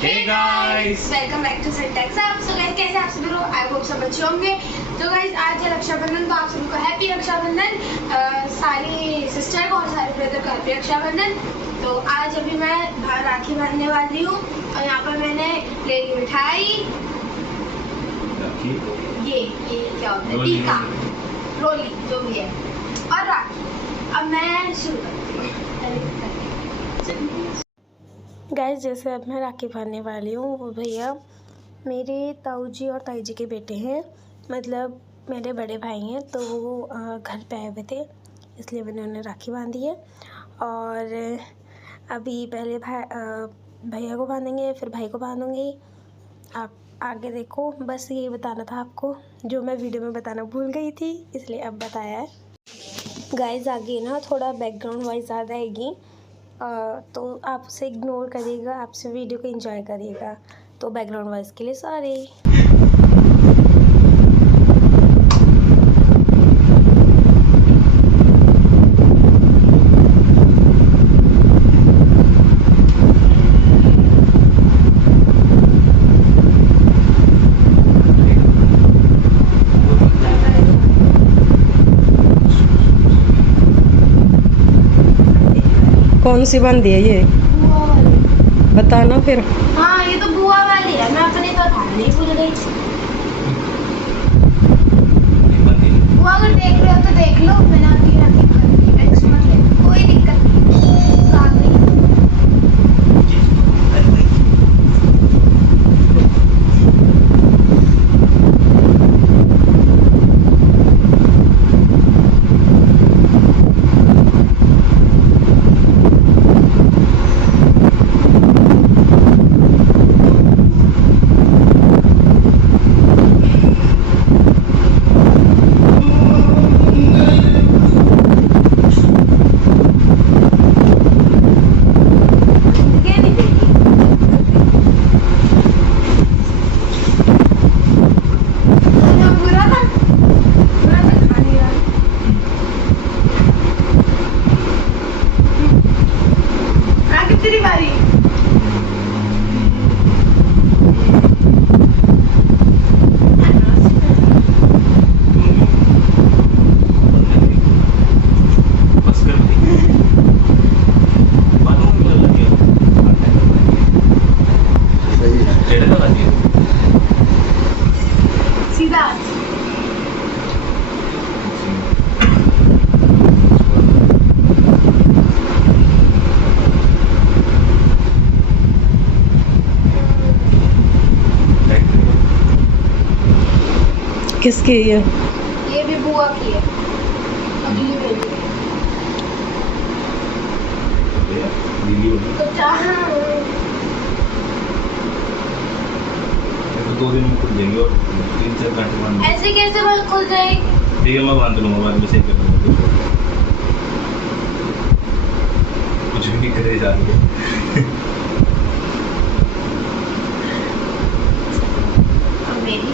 Hey guys! Welcome back to Syntax. आप सब guys कैसे आप सभी लोग? आई होप सब अच्छे होंगे। तो गाइस आज है रक्षाबंधन, तो आप सभी को हैप्पी रक्षाबंधन। सारी सिस्टर को और सारे ब्रदर को हैप्पी रक्षाबंधन। तो आज अभी मैं बाहर राखी बांधने वाली हूँ और यहाँ पर मैंने ले ली मिठाई, ये क्या होता है, टीका, रोली जो भी है, और राखी। अब मैं शुरू करती हूँ। गाइस जैसे अब मैं राखी बांधने वाली हूँ, वो भैया मेरे ताऊ जी और ताई जी के बेटे हैं, मतलब मेरे बड़े भाई हैं। तो वो घर पे आए हुए थे, इसलिए मैंने उन्हें राखी बांधी है। और अभी पहले भैया को बांधेंगे, फिर भाई को बांधूंगी। आप आगे देखो, बस यही बताना था आपको, जो मैं वीडियो में बताना भूल गई थी, इसलिए अब बताया है। गाइस आगे ना थोड़ा बैकग्राउंड वॉइस ज़्यादा आएगी, तो आप उसे इग्नोर करिएगा, आपसे वीडियो को एंजॉय करिएगा। तो बैकग्राउंड वॉइस के लिए सॉरी। कौन सी बंदी है ये, बताना फिर। हाँ ये तो बुआ वाली है, मैं अपने तो था नहीं भूल गई। बुआ अगर देख रहे हो तो देख लो, मैंने आपकी राखी बांधी है, टेंशन मत ले, कोई दिक्कत नहीं। साथ में किसकी है ये भी बुआ की है, अगली मेरी तो तो 2 दिन में खुल जाएंगे और 3-4 घंटे बाद ऐसे कैसे खुल जाएगी? ठीक है, मैं बांध लूँगा, बाद में सही कर लूँगा। कुछ भी करे जा रही है। मेरी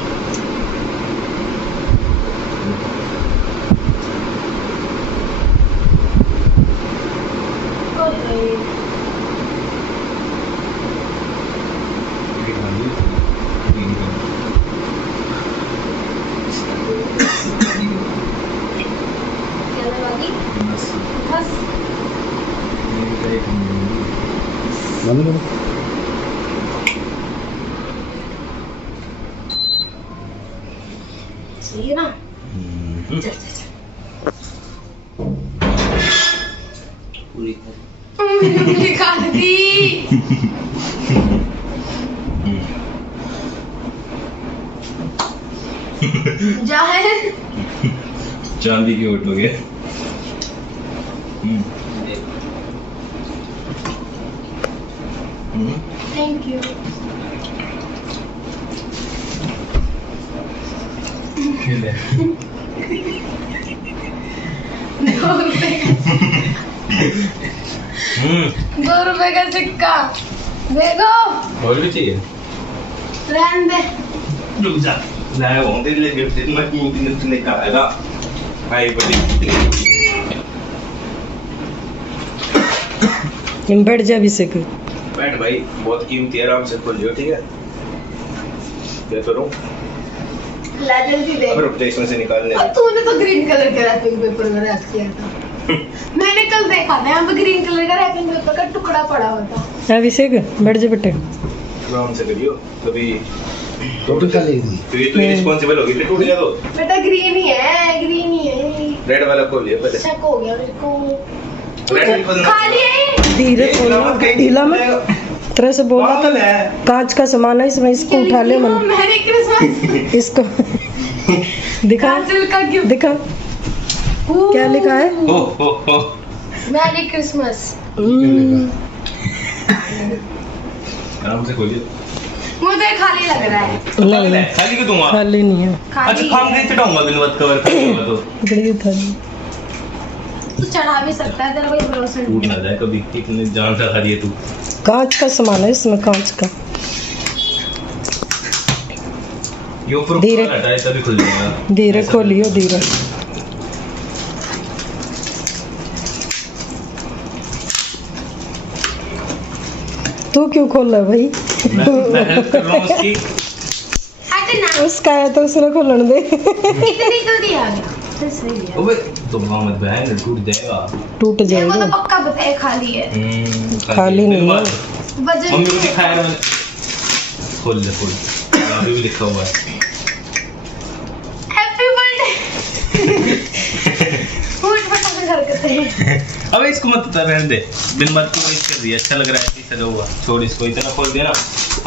सही है ना? चल चल चल। पूरी खा दी। जा है चांदी की ओट हो गया। Thank you. खेले 2 रुपए का सिक्का देखो। और भी चाहिए? रहने दे। रुक जा, लाया हूँ तेरे लिए गिफ्ट, मैं कीमती से लेकर आएगा। भाई बड़ी बैठ जा भी से बैठ भाई, बहुत कीमती है, आराम से खोल लियो, ठीक है? क्या करूं? ला जल्दी दे। अब रुक जा, इसमें से निकालने और दे। तूने तो ग्रीन कलर का रैपिंग पेपर में रैप किया था। मैंने कल देखा था यहाँ पे ग्रीन कलर का रैपिंग पेपर का टुकड़ा पड़ा हुआ था। अभिषेक बैठ जा बेटे। आराम से करियो, कभी टोटल खा लेगी। तो ये तो रिस्पॉन्सिबल होगी, तो टूट गया तो। बेटा ग्रीन ही है। रेड वाला खोल लिया पहले। शक हो गया मेरे को। रेड भी खोलना। खाली है। धीरे खोलो, ढीला मत। तेरे से बोला था कांच का सामान है इसमें, इसको उठा ले मन। Merry Christmas. इसको दिखा काजल का गिफ्ट। दिखा क्या लिखा है। हो मैरी क्रिसमस। आराम से खोलिए। मुझे खाली लग रहा है। नहीं खाली क्यों दूंगा? खाली नहीं है। अच्छा काम नहीं चढ़ाऊंगा बिन मत कवर करूंगा तो पकड़िए थाली। तू चढ़ा भी सकता है, तेरा कोई भरोसा नहीं। टूट ना जाए कभी, कितने जान से खा रही है तू। कांच का सामान है इसमें, कांच का। ये ऊपर धीरे। हटाए तभी खुल जाएगा। धीरे खोलियो, धीरे। तू क्यों खोल रहा है भाई। मैं हेल्प कर रहा हूँ उसकी। हट ना। उसका है तो उसने खोलने दे। इतनी जल्दी आ गया। तो सही है। ओबे तो मोहम्मद बहन टूट जाएगा। टूट मेरे को तो जाएगा। पक्का पता है खाली है। खाली नहीं है। वजन मम्मी को दिखाया मैंने। खोल ले खोल, अभी भी लिखा हुआ है। Happy birthday. फूट फटाफट हरकतें हैं। अबे इसको मत उतार, रहने दे। बिन मत को वेस्ट कर दिया, अच्छा लग रहा है ऐसे ही सजा हुआ। छोड़ इसको, इतना खोल दिया ना,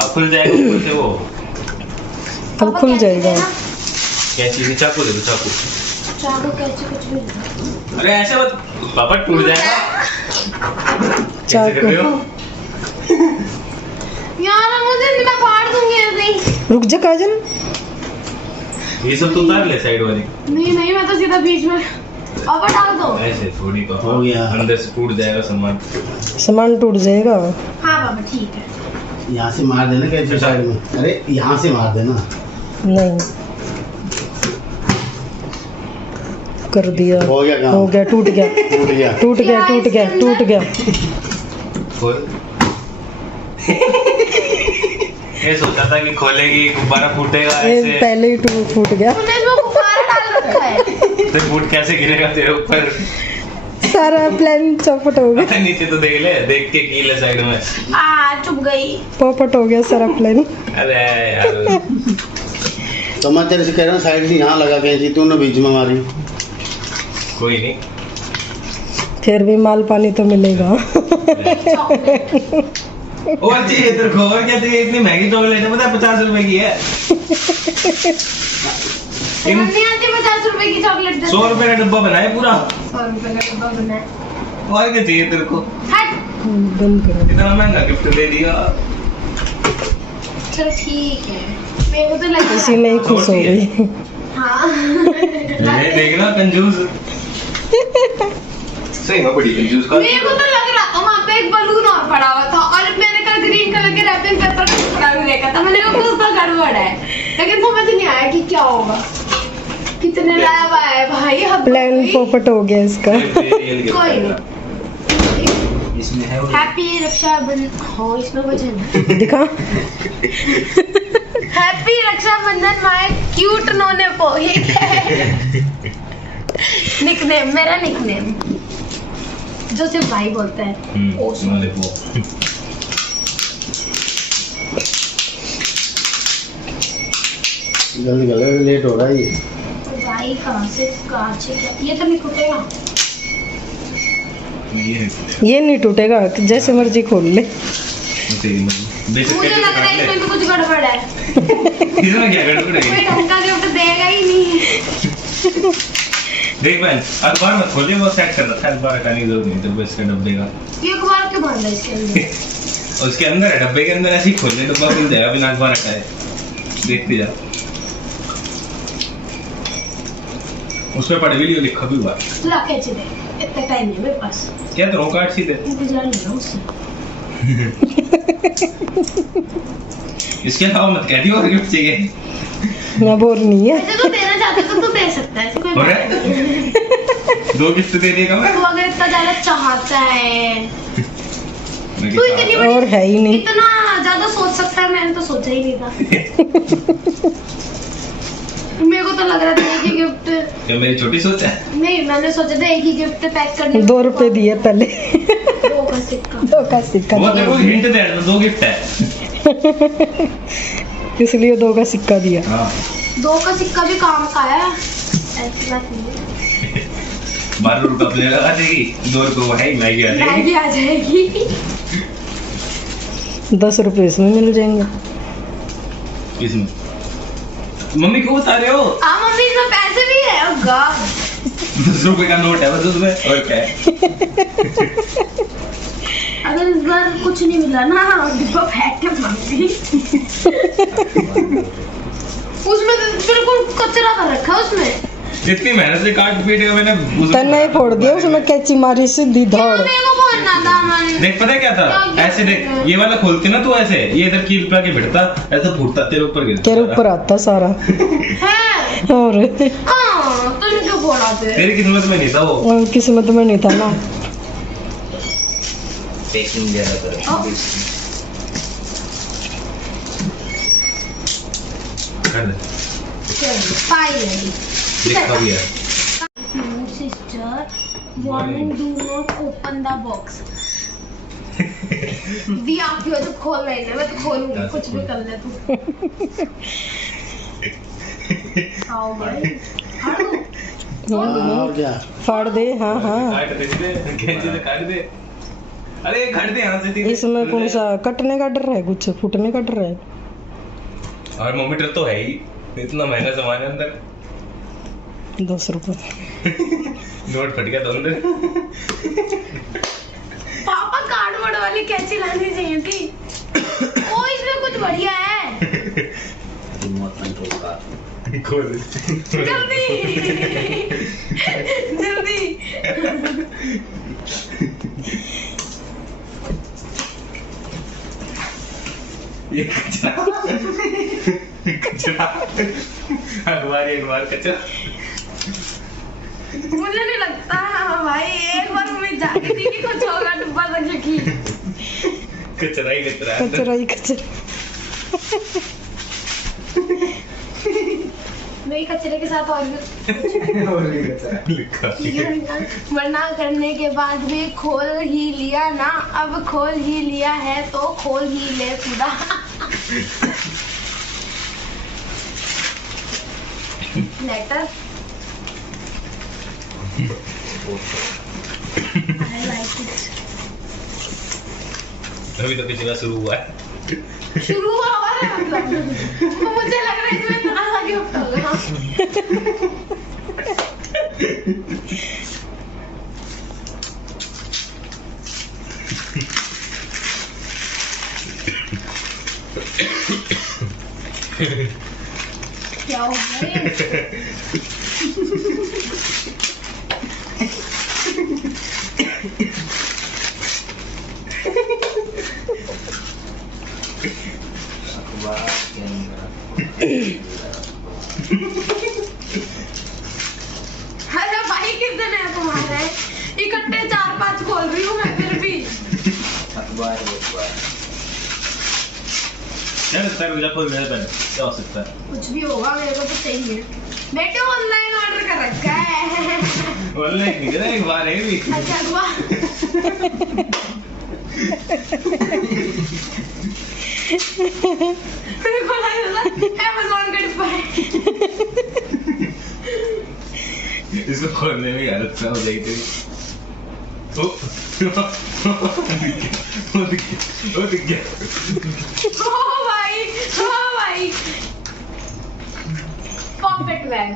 अब खुल जाएगा ऊपर से वो। अब खुल जाएगा। क्या चीज है? चाकू दे दो, चाकू। चाकू कैसे कुछ भी नहीं। अरे ऐसे मत पापा, टूट जाएगा। कैसे कर रहे हो? यार मुझे मैं फाड़ दूंगी ऐसे ही। रुक जा काजल। ये सब तो उतार ले साइड वाली। नहीं मैं तो सीधा बीच में अब डाल दो। ऐसे थोड़ी पापा, हो गया। अंदर से टूट जाएगा सामान। सामान टूट जाएगा। हाँ बाबा ठीक है। यहाँ से मार देना कैसे साइड में। अरे यहाँ से मार देना। नहीं कर दिया। हो गया काम। हो गया, टूट गया। टूट गया। टूट गया, टूट गया, टूट गया। खोल। ये सोचा था कि खोलेगी गुब्बारा फूटेगा ये ऐसे। पहले ही फूट गया। तूने इसमें गुब्बारा डाल रखा है। तो फूट कैसे गिरेगा तेरे ऊपर? सारा प्लान चौपट हो गया। नीचे तो देख ले, देख के कील है साइड में। चुप गई। पोपट हो गया सारा प्लान। अरे यार तो मैं तेरे से कह रहा हूँ साइड से यहाँ लगा के, तूने बीच में मारी। कोई नहीं। फिर भी माल पानी तो मिलेगा। ओ अच्छी है तेरे को, और क्या चाहिए? इतनी महंगी चॉकलेट है, पता है 50 रुपए की है। नहीं आती 50 रुपए की चॉकलेट। 100 रुपए का डब्बा बनाए पूरा। 100 रुपए का डब्बा बना है। और क्या चाहिए तेरे को? हट। बंद करो। इतना महंगा गिफ्ट दे दिया। चलो ठीक है, मेरे को तो लग इसी में ही खुश हो गई। हाँ। ये देखना कंजूस। सही में बड़ी कंजूस का। मेरे को तो लग रहा था वहाँ पे एक बलून और पड़ा हुआ था, और मैंने कल ग्रीन कलर के रैपिंग पेपर का टुकड़ा भी देखा था। मैंने कहा कुछ तो गड़बड़ है, लेकिन समझ नहीं आया कि क्या होगा। कितने लाया हुआ है भाई, हद प्लान हो गई। पोपट हो गया इसका। कोई नहीं। इसमें है वो। हैप्पी रक्षाबंधन हो, इसमें वजन दिखा। हैप्पी रक्षाबंधन माय क्यूट नोने पो। ये क्या है? निकनेम, मेरा निकनेम जो सिर्फ भाई बोलता है। ओ वाले वो। जल्दी कर, लेट हो रहा है ये। भाई कहाँ से ये तो नहीं टूटेगा। ये नहीं टूटेगा, जैसे मर्जी खोल ले। मुझे लग रहा है इसमें तो कुछ गड़बड़ है। इसमें क्या गड़बड़ है? कोई ढंग का गिफ्ट देगा ही नहीं। देख बहन, अखबार मत खोलिए, वो सेट करना था। अखबार हटाने की जरूरत नहीं, जब इसका डब्बे का। ये अखबार क्यों बंद है इसके अंदर? उसके अंदर है, डब्बे के अंदर ऐसे ही खोल ले, डब्बा खुल जाएगा बिना अखबार हटाए। देखते जा, उसमें पढ़ भी लियो, लिखा भी हुआ। ला कैसे दे, इतना टाइम नहीं मेरे पास। क्या तो कार्ड सीधे इंतजार नहीं है उससे। इसके अलावा मत कह दियो और गिफ्ट चाहिए। मैं बोर नहीं है। वैसे तो देना चाहते तो तू दे सकता है, ऐसी कोई बात नहीं। 2 गिफ्ट दे देगा मैं। तू अगर इतना ज्यादा चाहता है। उसमें तू इतनी बड़ी और है ही नहीं। इतना ज्यादा सोच सकता है, मैंने तो सोचा ही नहीं था। मेरे को तो लग रहा था एक ही गिफ्ट, क्या मेरी छोटी सोच है? नहीं मैंने सोचा था एक ही गिफ्ट पैक करने 2 रुपए दिए पहले। 2 का सिक्का। 2 का सिक्का वो तेरे को हिंट दे रहा था, 2 गिफ्ट है। इसलिए 2 का सिक्का दिया। हाँ 2 का सिक्का भी काम का है, ऐसी बात नहीं है। 12 रुपये अपने लगा देगी, 2 रुपये वो है मैगी आ जाएगी। मैगी आ जाएगी। 10 रुपए इसमें मिल जाएंगे। इसमें मम्मी को बता रहे हो? हाँ मम्मी इसमें पैसे भी है। Oh God। 10 रुपये का नोट है बस उसमें, और क्या है? अगर इस बार कुछ नहीं मिला ना, डिब्बा फेंक के मांगी। उसमें तो बिल्कुल कचरा कर रखा है उसमें। इतनी मेहनत से काट पीट के मैंने तन्ने ही फोड़ दिया, उसमें कैची मारी सीधी धौड़। मेरे को बोलना था मन। देख पता है क्या था? ऐसे देख, ये वाला खोलती ना तू ऐसे, ये इधर कील पे आके भिड़ता, ऐसा फूटता तेरे ऊपर गिरता। तेरे ऊपर आता सारा। है और हाँ, तुम क्यों बोला थे? तेरी किस्मत में नहीं था वो। किस्मत में नहीं था ना। पैकिंग ज्यादा कर। फाइनली लिखा भी है। Sister warning, do not open the box. दी आपकी वजह से खोल रही है, मैं तो खोलूंगी, कुछ भी कर ले तू। आओ भाई, फाड़ दो। और क्या? फाड़ दे। हाँ हाँ। काट दे, कैंची से काट दे। अरे काट दे यहाँ से सीधे। इसमें कौन सा कटने का डर है, कुछ फूटने का डर है? और मोमीटर तो है ही, इतना महंगा सामान है अंदर। 10 रुपए। नोट फट गया तो अंदर। पापा कार्डबोर्ड वाली कैंची लानी चाहिए थी। ओ इसमें कुछ बढ़िया है। रिमोट कंट्रोल का। खोल। जल्दी जल्दी। ये कचरा कचरा अखबार कचरा। मुझे नहीं लगता भाई, एक बार मैं जाके दीदी को छोगा डब्बा रखेगी। कचरा ही कचरा। कचरा ही कचरा। नहीं कचरे के साथ और भी कचरा लिखा। मना करने के बाद भी खोल ही लिया ना, अब खोल ही लिया है तो खोल ही ले पूरा। Later I like it. अभी तो पिछला शुरू हुआ है। शुरू हुआ है मतलब, मुझे लग रहा है इसमें इतना सा गिफ्ट होगा। क्या हो गया? अरे भाई कितने हैं तुम्हारे? इकट्ठे 4-5 खोल रही हूँ मैं फिर भी। क्या लगता है रुजा खोल मेरे पे क्या हो सकता है? कुछ भी होगा, मेरे को तो सही है। बेटे ऑनलाइन ऑर्डर कर रखा है। ऑनलाइन नहीं करा, एक बार है भी। अच्छा हुआ। मेरे को लगा Amazon का डिब्बा है। इसको खोलने में हालत खराब हो गई थी। ओ दिख गया। ओ भाई पॉकेट बैग,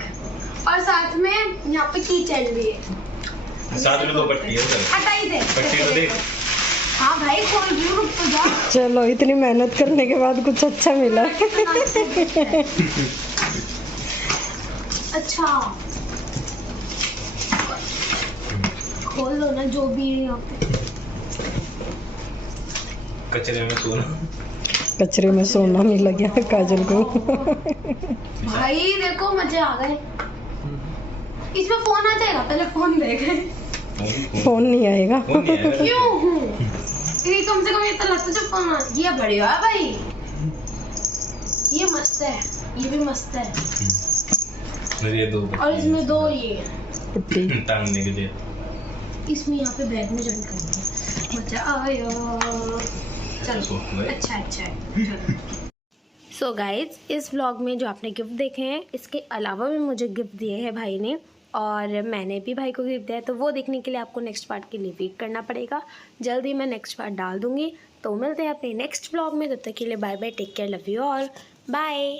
और साथ में यहाँ पे की चैन भी है। साथ में 2 पट्टी है उधर। हटाई दे पट्टी तो देख। हाँ भाई खोल रही हूँ, रुक तो जा। चलो इतनी मेहनत करने के बाद कुछ अच्छा मिला। अच्छा खोल लो ना जो भी है यहाँ पे। कचरे में सोना। कचरे में सोना मिल गया काजल को। भाई देखो मजे आ गए। इसमें फोन आ जाएगा, पहले फोन देखे। फोन नहीं आएगा। फोन नहीं आएगा। क्यों? ये कम से कम ये तो लगता चुप ये बढ़िया है भाई, ये मस्त है, ये भी मस्त है। मेरे ये 2 और इसमें 2 ये टांगने के लिए। इसमें यहाँ पे बैग में जॉइन करेंगे। मजा आयो। चलो अच्छा अच्छा है चलो। सो गाइज, इस व्लॉग में जो आपने गिफ्ट देखे हैं, इसके अलावा भी मुझे गिफ्ट दिए हैं भाई ने, और मैंने भी भाई को गिफ्ट दिया है। तो वो देखने के लिए आपको नेक्स्ट पार्ट के लिए वेट करना पड़ेगा। जल्दी मैं नेक्स्ट पार्ट डाल दूँगी। तो मिलते हैं अपने नेक्स्ट व्लॉग में। तब तक के लिए bye bye, take care, love you all, bye.